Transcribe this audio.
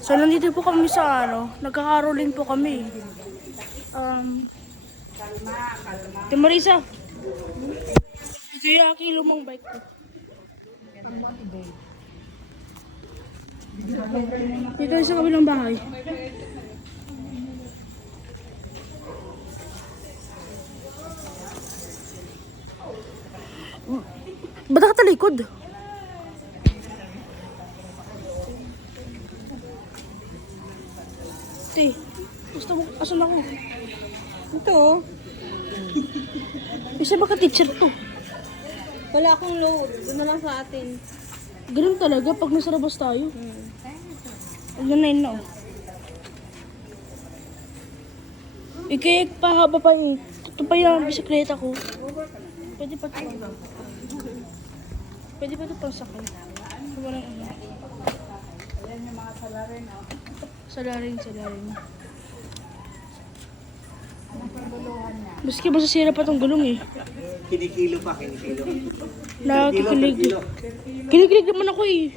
So, nandito po kami sa nagkakaroling po kami. Ate Marisa. Ito yung aking lumang bike ko. Dito sa kabilang bahay. Ba't ka talikod? Ti, gusto mo, asan ako? Ito oh. Isa ba ka-teacher to? Wala akong load. Doon na lang sa atin. Ganun talaga pag nasa labas tayo. Ano na yun na oh. Ikayag pa haba pa yun. Ito pa yung bisikleta ko. Pwede pa ito. Pwede pa ito pang sakay. Walang ano. Ayan yung mga salarin, oh. Salarin. Ang pagduluhan niya. Maski masasira pa tong gulong eh. Kinikilo pa, kinikilo. Nakikilig. Kinikilig naman ako eh.